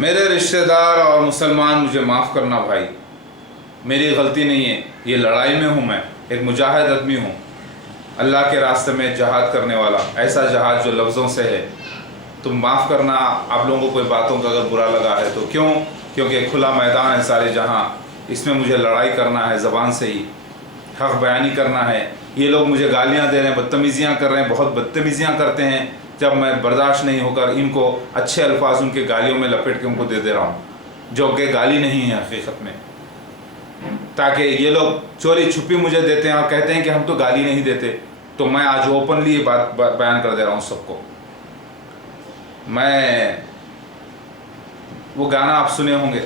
मेरे रिश्तेदार और मुसलमान मुझे माफ़ करना भाई, मेरी गलती नहीं है। ये लड़ाई में हूँ, मैं एक मुजाहिद आदमी हूँ, अल्लाह के रास्ते में जहाद करने वाला, ऐसा जहाद जो लफ्ज़ों से है। तुम माफ़ करना, आप लोगों को कोई बातों का अगर बुरा लगा है तो। क्यों? क्योंकि खुला मैदान है सारे जहाँ, इसमें मुझे लड़ाई करना है, ज़बान से ही हक़ बयानी करना है। ये लोग मुझे गालियाँ दे रहे हैं, बदतमीज़ियाँ कर रहे हैं, बहुत बदतमीज़ियाँ करते हैं। जब मैं बर्दाश्त नहीं होकर इनको अच्छे अल्फाज उनके गालियों में लपेट के उनको दे रहा हूँ, जो कि गाली नहीं है हकीकत में, ताकि ये लोग चोरी छुपी मुझे देते हैं और कहते हैं कि हम तो गाली नहीं देते। तो मैं आज ओपनली ये बात बयान कर दे रहा हूँ सबको। मैं वो गाना आप सुने होंगे,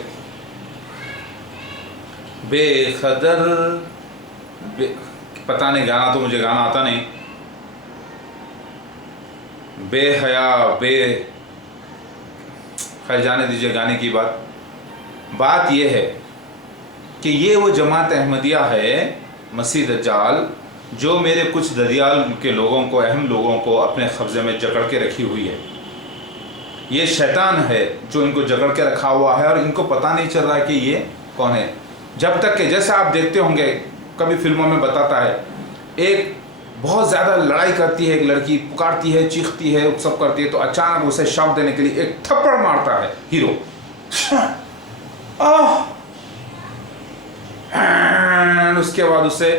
बेखदर पता नहीं, गाना तो मुझे गाना आता नहीं, बेहया खैर जाने दीजिए गाने की बात यह है कि ये वो जमात अहमदिया है, मसीह दज्जाल, जो मेरे कुछ दरियाल के लोगों को, अहम लोगों को अपने कब्ज़े में जकड़ के रखी हुई है। ये शैतान है जो इनको जकड़ के रखा हुआ है और इनको पता नहीं चल रहा है कि ये कौन है। जब तक कि जैसे आप देखते होंगे कभी फिल्मों में बताता है, एक बहुत ज़्यादा लड़ाई करती है एक लड़की, पुकारती है, चीखती है, सब करती है, तो अचानक उसे शॉक देने के लिए एक थप्पड़ मारता है हीरो। उसके बाद उसे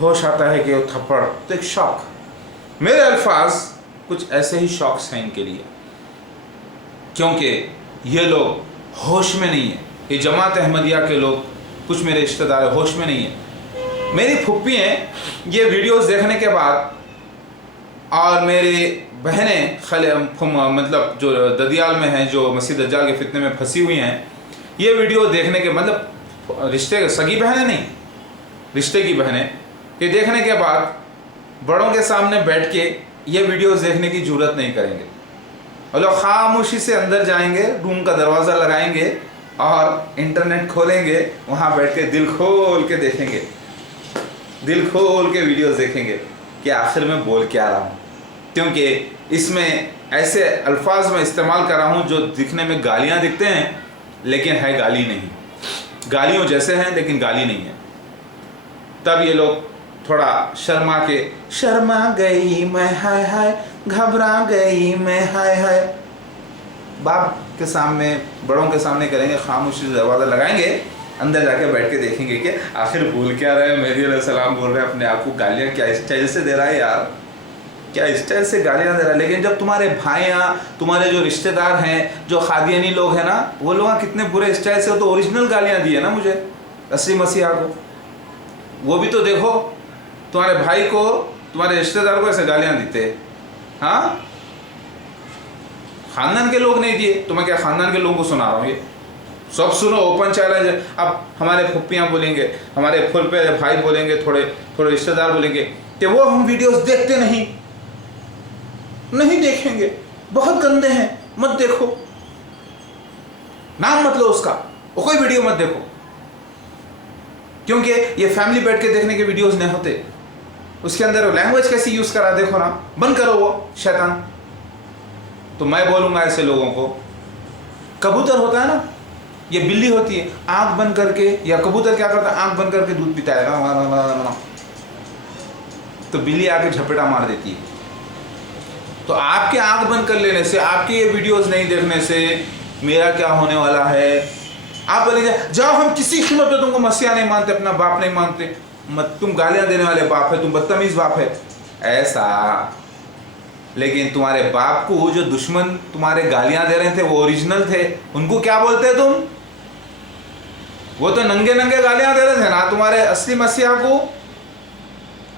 होश आता है कि वो थप्पड़ तो एक शॉक। मेरे अल्फाज कुछ ऐसे ही शॉक्स हैं इनके लिए, क्योंकि ये लोग होश में नहीं है। ये जमात अहमदिया के लोग, कुछ मेरे रिश्तेदार होश में नहीं है। मेरी फुप्पी हैं, ये वीडियोस देखने के बाद, और मेरी बहनें मतलब जो ददियाल में हैं, जो मसीह दज्जाल के फितने में फंसी हुई हैं, ये वीडियो देखने के मतलब रिश्ते सगी बहनें नहीं, रिश्ते की बहनें, ये देखने के बाद बड़ों के सामने बैठ के ये वीडियोस देखने की जरूरत नहीं करेंगे। और लोग खामोशी से अंदर जाएंगे, रूम का दरवाज़ा लगाएंगे और इंटरनेट खोलेंगे, वहाँ बैठ के दिल खोल के देखेंगे, दिल खोल के वीडियोस देखेंगे कि आखिर में बोल क्या रहा हूँ। क्योंकि इसमें ऐसे अल्फाज में इस्तेमाल कर रहा हूँ जो दिखने में गालियाँ दिखते हैं लेकिन है गाली नहीं, गालियों जैसे हैं लेकिन गाली नहीं है। तब ये लोग थोड़ा शर्मा गई मैं, हाय हाय घबरा गई मैं, हाय हाय। बाप के सामने, बड़ों के सामने करेंगे, खामोशी से दरवाज़ा लगाएंगे, अंदर जाके बैठ के देखेंगे कि आखिर भूल क्या रहे हैं। मेहदी अलैहिस्सलाम बोल रहे हैं अपने आप को, गालियाँ क्या स्टाइल से दे रहा है यार, क्या स्टाइल से गालियाँ दे रहा है। लेकिन जब तुम्हारे भाइयाँ, तुम्हारे जो रिश्तेदार हैं, जो खादियानी लोग हैं ना, वो लोग कितने बुरे स्टाइल से, वो तो ओरिजिनल गालियाँ दी है ना मुझे, असली मसीहा को। वो भी तो देखो, तुम्हारे भाई को, तुम्हारे रिश्तेदार को ऐसे गालियाँ देते, हाँ, खानदान के लोग नहीं दिए तो मैं क्या खानदान के लोगों को सुना रहा हूँ? ये सब सुनो, ओपन चैलेंज। अब हमारे फुप्पियाँ बोलेंगे, हमारे फुल पे भाई बोलेंगे, थोड़े थोड़े रिश्तेदार बोलेंगे कि वो हम वीडियोस देखते नहीं देखेंगे, बहुत गंदे हैं, मत देखो, नाम मत लो उसका, वो कोई वीडियो मत देखो, क्योंकि ये फैमिली बैठ के देखने के वीडियोस नहीं होते। उसके अंदर लैंग्वेज कैसी यूज़ करा, देखो ना, बंद करो वो शैतान। तो मैं बोलूँगा ऐसे लोगों को, कबूतर होता है ना, ये बिल्ली होती है, आंख बंद करके, या कबूतर क्या करता है, आंख बंद करके दूध पीता है, तो बिल्ली आके झपेटा मार देती है। तो आपके आंख बंद कर लेने से, आपके ये वीडियोस नहीं देखने से मेरा क्या होने वाला है? आप बोलेंगे जाओ हम किसी कीमत पे तुमको मसीहा नहीं मानते, अपना बाप नहीं मानते, मत, तुम गालियां देने वाले बाप है, तुम बदतमीज बाप है, ऐसा। लेकिन तुम्हारे बाप को जो दुश्मन तुम्हारे गालियां दे रहे थे वो ओरिजिनल थे, उनको क्या बोलते तुम? वो तो नंगे नंगे गालियां दे रहे थे ना, तुम्हारे असली मसीहा को,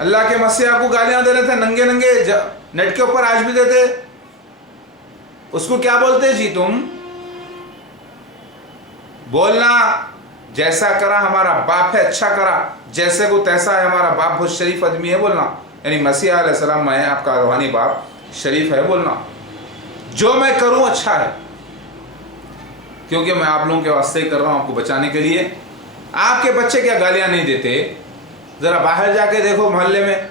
अल्लाह के मसीहा को गालियां दे रहे थे नंगे नंगे, नेट के ऊपर आज भी देते। उसको क्या बोलते जी तुम? बोलना जैसा करा हमारा बाप है, अच्छा करा, जैसे को तैसा है हमारा बाप, बहुत शरीफ आदमी है बोलना, यानी मसीह अलैहिस्सलाम, मैं आपका रूहानी बाप शरीफ है बोलना, जो मैं करूं अच्छा है, क्योंकि मैं आप लोगों के वास्ते ही कर रहा हूं, आपको बचाने के लिए। आपके बच्चे क्या गालियां नहीं देते? ज़रा बाहर जाके देखो, मोहल्ले में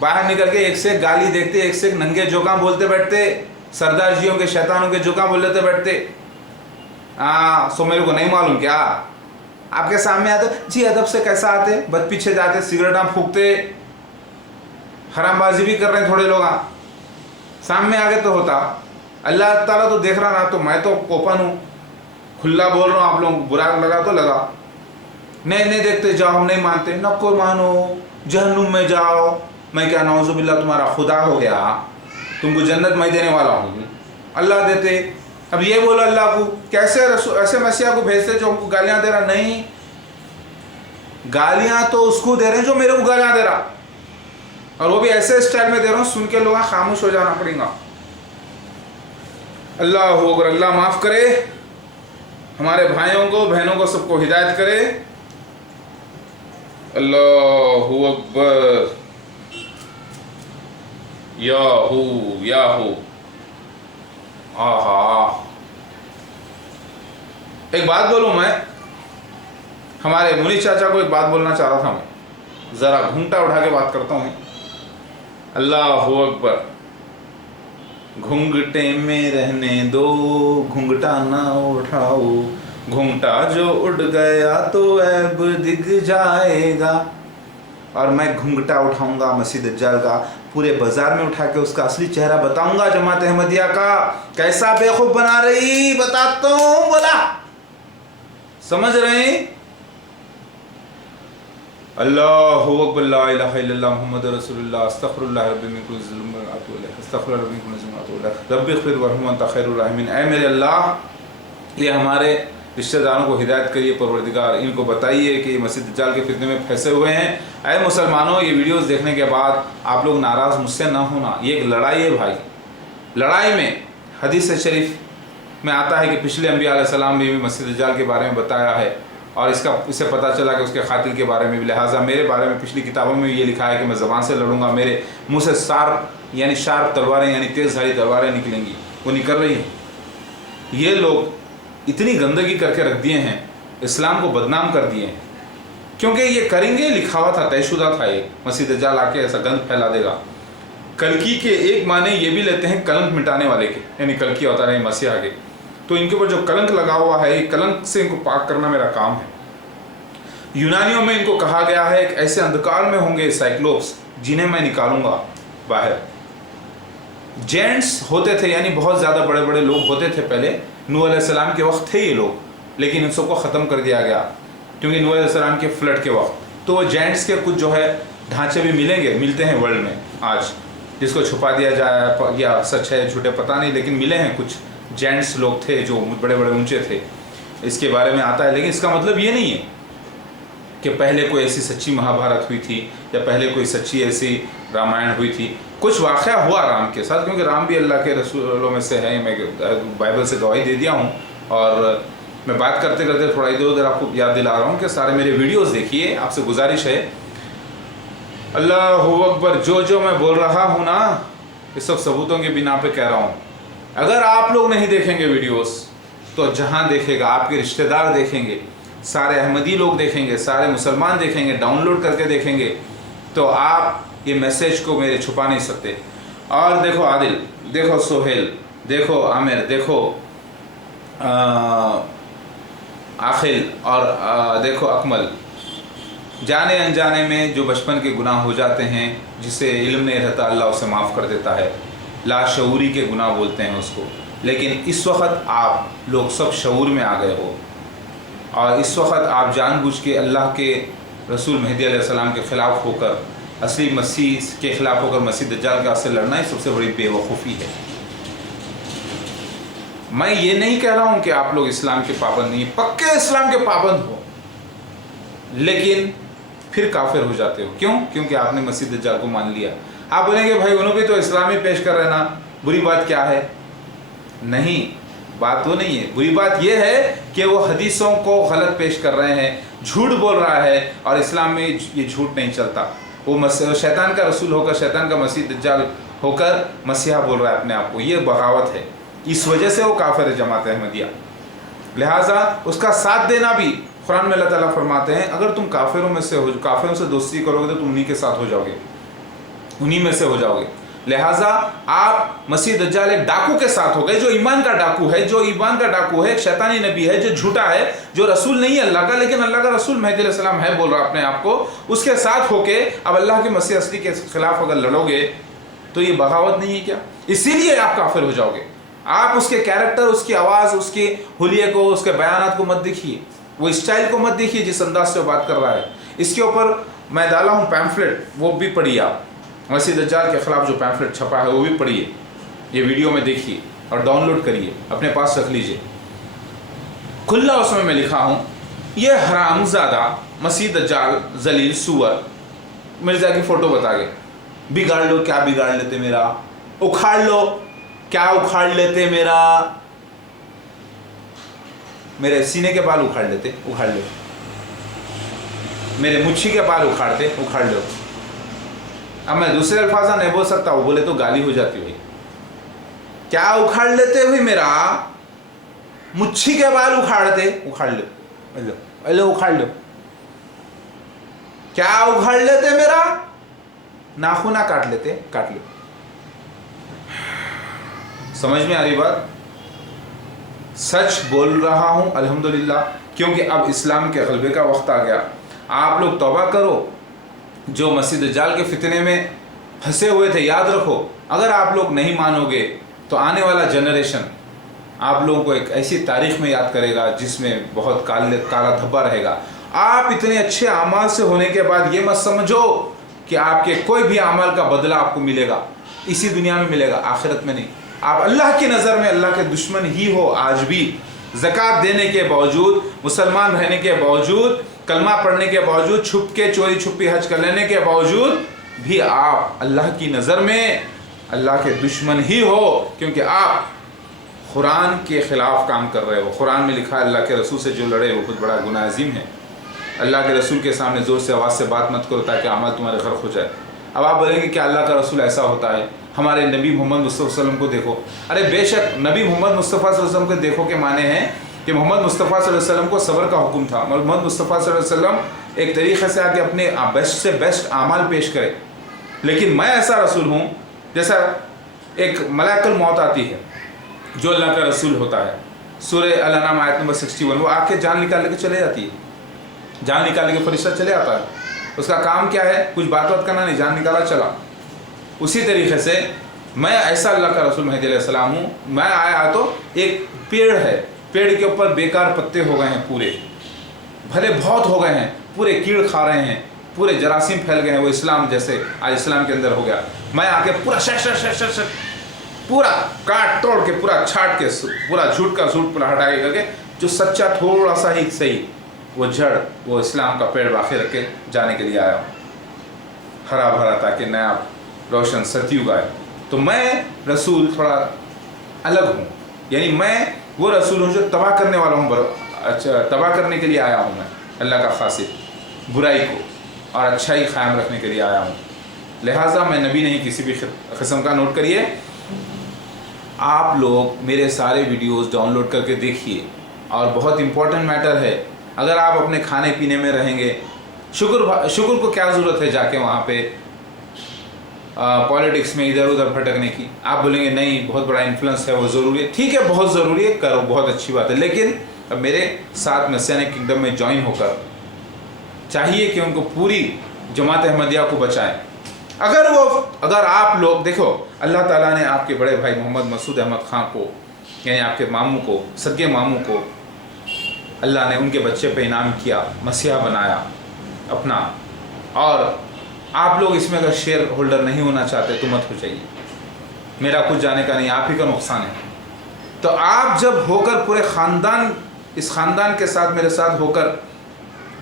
बाहर निकल के एक से एक गाली देखते, एक से एक नंगे जोका बोलते बैठते, सरदार जियों के शैतानों के जुका बोल लेते बैठते, हाँ सो मेरे को नहीं मालूम क्या, आपके सामने आते जी अदब से कैसा आते, बद पीछे जाते, सिगरेट आप फूकते, हरामबाजी भी कर रहे हैं थोड़े लोग, सामने आगे तो होता, अल्लाह ताला तो देख रहा ना, तो मैं तो ओपन हूँ, खुला बोल रहा हूँ, आप लोग बुरा लगा तो लगा, नहीं नहीं देखते जाओ, हम नहीं मानते, न को मानो, जहन्नुम में जाओ, मैं क्या नौजुबिल्ला तुम्हारा खुदा हो गया, तुमको जन्नत मैं देने वाला हूँ, अल्लाह देते। अब ये बोलो अल्लाह को कैसे ऐसे मसीहा को भेजते जो हमको गालियाँ दे रहा, नहीं, गालियाँ तो उसको दे रहे हैं जो मेरे को गालियाँ दे रहा, और वो भी ऐसे स्टाइल में दे रहा हूँ सुन के लोग खामोश हो जाना पड़ेगा। अल्लाह हो अगर अल्लाह माफ़ करे हमारे भाइयों को, बहनों को, सबको हिदायत करे। अल्लाहु अकबर, याहू। आहा, एक बात बोलूं मैं, हमारे मुनी चाचा को एक बात बोलना चाह रहा था मैं, ज़रा घूंघटा उठा के बात करता हूँ। अल्लाहु अकबर, घूंघटे में रहने दो, घूंघटा ना उठाओ, घूंघटा जो उड़ गया तो ऐब दिख जाएगा, और मैं घूंघटा उठाऊंगा मसीह दज्जाल का, पूरे बाजार में उठा के उसका असली चेहरा बताऊंगा जमात अहमदिया का, कैसा बेवकूफ बना रही बताता हूँ, बोला समझ रहे हैं। अल्लाहु अकबर, ला इलाहा इल्लल्लाह मुहम्मद रसूलुल्लाह, अस्तगफिरुल्लाह रब्बी मिन कुल्लि ज़ुल्म व अतूबु इलैह, अस्तगफिरुल्लाह रब्बी मिन कुल्लि ज़ुल्म व अतूबु इलैह, रब्बि इग़फिर वरहम वअन्ता खैरुर राहिमीन। ऐ मेरे अल्लाह, ये हमारे रिश्तेदारों को हिदायत करिए परवरदिगार, इनको बताइए कि मसीह दज्जाल के फितने में फंसे हुए हैं। ऐ मुसलमानों, ये वीडियोस देखने के बाद आप लोग नाराज़ मुझसे ना होना, ये एक लड़ाई है भाई। लड़ाई में हदीस शरीफ में आता है कि पिछले अंबिया अलैहिस्सलाम ने भी मसीह दज्जाल के बारे में बताया है, और इससे पता चला कि उसके खातिल के बारे में भी, लिहाजा मेरे बारे में पिछली किताबों में ये लिखा है कि मैं ज़बान से लड़ूंगा, मेरे मुँह से शार्प तलवारें यानी तेज़ धारी तलवारें निकलेंगी, वो निकल रही हैं। ये लोग इतनी गंदगी करके रख दिए हैं, इस्लाम को बदनाम कर दिए हैं, क्योंकि ये करेंगे लिखा हुआ था, तयशुदा था, ये मसीह दज्जाल आके ऐसा गंद फैला देगा। कल्कि के एक माने ये भी लेते हैं कलंक मिटाने वाले के, यानी कल्कि होता है मसीह आगे, तो इनके ऊपर जो कलंक लगा हुआ है, ये कलंक से इनको पाक करना मेरा काम है। यूनानियों में इनको कहा गया है एक ऐसे अंधकार में होंगे साइक्लोप्स, जिन्हें मैं निकालूंगा बाहर। जेंट्स होते थे, यानी बहुत ज़्यादा बड़े बड़े लोग होते थे पहले, नूह अलैहिस्सलाम के वक्त थे ये लोग, लेकिन इन सबको ख़त्म कर दिया गया क्योंकि नूह अलैहिस्सलाम के फ्लड के वक्त। तो जेंट्स के कुछ जो है ढांचे भी मिलते हैं वर्ल्ड में आज, जिसको छुपा दिया जाए या सच है झूठे पता नहीं, लेकिन मिले हैं कुछ जेंट्स लोग थे जो बड़े बड़े ऊंचे थे, इसके बारे में आता है। लेकिन इसका मतलब ये नहीं है कि पहले कोई ऐसी सच्ची महाभारत हुई थी या पहले कोई सच्ची ऐसी रामायण हुई थी। कुछ वाक़या हुआ राम के साथ, क्योंकि राम भी अल्लाह के रसूलों में से है, मैं बाइबल से गवाही दे दिया हूँ, और मैं बात करते करते थोड़ा इधर उधर आपको याद दिला रहा हूँ कि सारे मेरे वीडियोस देखिए, आपसे गुजारिश है। अल्लाहु अकबर, जो मैं बोल रहा हूँ ना, ये सब सबूतों के बिना पे कह रहा हूँ। अगर आप लोग नहीं देखेंगे वीडियोस तो जहाँ देखेगा, आपके रिश्तेदार देखेंगे, सारे अहमदी लोग देखेंगे, सारे मुसलमान देखेंगे, डाउनलोड करके देखेंगे, तो आप ये मैसेज को मेरे छुपा नहीं सकते। और देखो आदिल, देखो सोहेल, देखो आमिर, देखो आखिल, और देखो अकमल, जाने अनजाने में जो बचपन के गुनाह हो जाते हैं, जिसे इल्म नहीं रहता, अल्लाह उसे माफ़ कर देता है। लाशऊरी के गुनाह बोलते हैं उसको। लेकिन इस वक्त आप लोग सब शऊर में आ गए हो, और इस वक्त आप जानबूझ के अल्लाह के रसूल मेहदी अलैहिस्सलाम के ख़िलाफ़ होकर, असली मसीह के ख़िलाफ़ होकर मसीह दज्जाल के से लड़ना ही सबसे बड़ी बेवकूफ़ी है। मैं ये नहीं कह रहा हूँ कि आप लोग इस्लाम के पाबंद नहीं, पक्के इस्लाम के पाबंद हो, लेकिन फिर काफिर हो जाते हो। क्यों? क्योंकि आपने मसीह दज्जाल को मान लिया। आप बोलेंगे भाई उन्होंने भी तो इस्लाम ही पेश कर रहे ना, बुरी बात क्या है? नहीं, बात वो नहीं है। बुरी बात यह है कि वो हदीसों को गलत पेश कर रहे हैं, झूठ बोल रहा है, और इस्लाम में ये झूठ नहीं चलता। वो शैतान का रसूल होकर, शैतान का मसीह दज्जाल होकर मसीहा बोल रहा है अपने आप को, ये बगावत है। इस वजह से वो काफिर है जमात अहमदिया। लिहाजा उसका साथ देना भी, कुरान में अल्लाह ताला फरमाते हैं, अगर तुम काफिरों से दोस्ती करोगे तो तुम उन्हीं के साथ हो जाओगे, उन्हीं में से हो जाओगे। लिहाजा आप मसीह दज्जाल एक डाकू के साथ हो गए, जो ईमान का डाकू है, जो ईमान का डाकू है, एक शैतानी नबी है, जो झूठा है, जो रसूल नहीं है अल्लाह का, लेकिन अल्लाह का रसूल मेहदी अलैहिस्सलाम है बोल रहा अपने आप को, उसके साथ होके अब अल्लाह के मसीह असली के खिलाफ अगर लड़ोगे तो ये बगावत नहीं है क्या? इसीलिए आप काफिर हो जाओगे। आप उसके कैरेक्टर, उसकी आवाज़, उसके हुलिये को, उसके बयानात को मत देखिए, वो स्टाइल को मत देखिए जिस अंदाज से बात कर रहा है। इसके ऊपर मैं डाला हूँ पैम्फलेट, वो भी पढ़िए आप। मसीह दज्जाल के खिलाफ जो पैम्फलेट छपा है वो भी पढ़िए, ये वीडियो में देखिए और डाउनलोड करिए, अपने पास रख लीजिए। खुला उसमें मैं लिखा हूँ, ये हरामज़ादा मसीह दज्जाल जलील सुअर मिर्ज़ा की फ़ोटो बता गए, बिगाड़ लो, क्या बिगाड़ लेते मेरा, उखाड़ लो, क्या उखाड़ लेते मेरा, मेरे सीने के बाल उखाड़ लेते, उखाड़ लो, मेरे मुच्छी के बाल उखाड़ते, उखाड़ लो। अब मैं दूसरे अल्फाजा नहीं बोल सकता, वो बोले तो गाली हो जाती हुई। क्या उखाड़ लेते हुई मेरा, मुच्छी के बाल उखाड़ते, उखाड़ लो, लो उखाड़ लो। क्या उखाड़ लेते मेरा, नाखूना काट लेते, काट लो। समझ में आ रही बात? सच बोल रहा हूं अल्हम्दुलिल्लाह, क्योंकि अब इस्लाम के गलबे का वक्त आ गया। आप लोग तौबा करो, जो मसीह दज्जाल के फितने में फंसे हुए थे, याद रखो, अगर आप लोग नहीं मानोगे तो आने वाला जनरेशन आप लोगों को एक ऐसी तारीख में याद करेगा जिसमें बहुत काला धब्बा रहेगा। आप इतने अच्छे अमाल से होने के बाद ये मत समझो कि आपके कोई भी अमल का बदला आपको मिलेगा, इसी दुनिया में मिलेगा, आखिरत में नहीं। आप अल्लाह की नज़र में अल्लाह के दुश्मन ही हो आज भी। ज़कात देने के बावजूद, मुसलमान रहने के बावजूद, कलमा पढ़ने के बावजूद, छुप के चोरी छुपी हज कर लेने के बावजूद भी आप अल्लाह की नज़र में अल्लाह के दुश्मन ही हो, क्योंकि आप कुरान के ख़िलाफ़ काम कर रहे हो। कुरान में लिखा है अल्लाह के रसूल से जो लड़े वो बहुत बड़ा गुनाह अज़ीम है। अल्लाह के रसूल के सामने ज़ोर से आवाज़ से बात मत करो ताकि अमल तुम्हारे गर्क हो जाए। अब आप बोलेंगे कि अल्लाह का रसूल ऐसा होता है, हमारे नबी मोहम्मद मुस्तफ़ा सल्लल्लाहु अलैहि वसल्लम को देखो। अरे बेशक नबी मोहम्मद मुस्तफ़ा सल्लल्लाहु अलैहि वसल्लम को देखो के माने हैं कि मोहम्मद मुस्तफ़ा सल्लल्लाहु अलैहि वसल्लम को सब्र का हुक्म था। मोहम्मद मुस्तफ़ा सल्लल्लाहु अलैहि वसल्लम एक तरीक़े से आके अपने बेस्ट से बेस्ट आमाल पेश करे। लेकिन मैं ऐसा रसूल हूँ, जैसा एक मलाइकल मौत आती है जो अल्लाह का रसूल होता है, सूरह अल-अनाम आयत नंबर 61, वो आके जान निकाल के चले जाती है, जान निकालने के फरिश्ता चले आता है। उसका काम क्या है? कुछ बात करना नहीं, जान निकाला चला। उसी तरीके से मैं ऐसा अल्लाह का रसूल मेहदी अलैहिस्सलाम हूँ। मैं आया तो एक पेड़ है, पेड़ के ऊपर बेकार पत्ते हो गए हैं, पूरे भले बहुत हो गए हैं, पूरे कीड़ खा रहे हैं, पूरे जरासीम फैल गए हैं, वो इस्लाम जैसे आज इस्लाम के अंदर हो गया। मैं आके पूरा शट पूरा काट तोड़ के, पूरा छाट के, पूरा झूठ का झूठ पूरा हटाए करके, जो सच्चा थोड़ा सा ही सही वो जड़, वो इस्लाम का पेड़ बाकी रख के जाने के लिए आया हूँ, हरा भरा, ताकि नया रोशन सतयुग आए। तो मैं रसूल थोड़ा अलग हूँ, यानी मैं वो रसूल हूँ जो तबाह करने वाला हूँ। अच्छा, तबाह करने के लिए आया हूँ मैं, अल्लाह का खासिर, बुराई को और अच्छाई कायम रखने के लिए आया हूँ। लिहाजा मैं नबी नहीं किसी भी किस्म का। नोट करिए, आप लोग मेरे सारे वीडियोस डाउनलोड करके देखिए। और बहुत इम्पोर्टेंट मैटर है, अगर आप अपने खाने पीने में रहेंगे, शुक्र को क्या ज़रूरत है जाके वहाँ पे पॉलिटिक्स में इधर उधर भटकने की। आप बोलेंगे नहीं बहुत बड़ा इन्फ्लुएंस है, वो ज़रूरी है, ठीक है, बहुत ज़रूरी है, करो, बहुत अच्छी बात है। लेकिन अब मेरे साथ मसीहानिक किंगडम में ज्वाइन होकर चाहिए कि उनको पूरी जमात अहमदिया को बचाएं। अगर आप लोग देखो, अल्लाह ताला ने आपके बड़े भाई मोहम्मद मसूद अहमद ख़ान को, यानी आपके मामू को, सगे मामू को, अल्लाह ने उनके बच्चे पे इनाम किया, मसीहा बनाया अपना। और आप लोग इसमें अगर शेयर होल्डर नहीं होना चाहते तो मत हो जाइए, मेरा कुछ जाने का नहीं, आप ही का नुकसान है। तो आप जब होकर पूरे ख़ानदान, इस ख़ानदान के साथ मेरे साथ होकर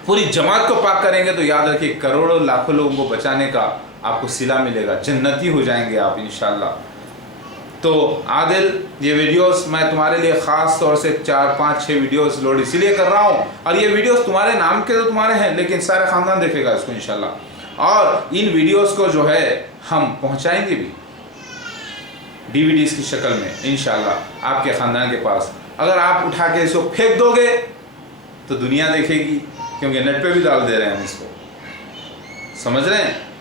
पूरी जमात को पाक करेंगे तो याद रखिए करोड़ों लाखों लोगों को बचाने का आपको सिला मिलेगा, जन्नती हो जाएंगे आप इंशाल्लाह। तो आदिल, ये वीडियोस मैं तुम्हारे लिए ख़ास तौर से 4, 5, 6 वीडियोस लोड इसीलिए कर रहा हूँ, और ये वीडियोस तुम्हारे नाम के तो तुम्हारे हैं, लेकिन सारा ख़ानदान देखेगा इसको इंशाल्लाह। और इन वीडियोस को जो है हम पहुँचाएंगे भी DVDs की शक्ल में इंशाल्लाह आपके ख़ानदान के पास। अगर आप उठा के इसको फेंक दोगे तो दुनिया देखेगी, क्योंकि नेट पे भी डाल दे रहे हैं हम इसको, समझ रहे हैं।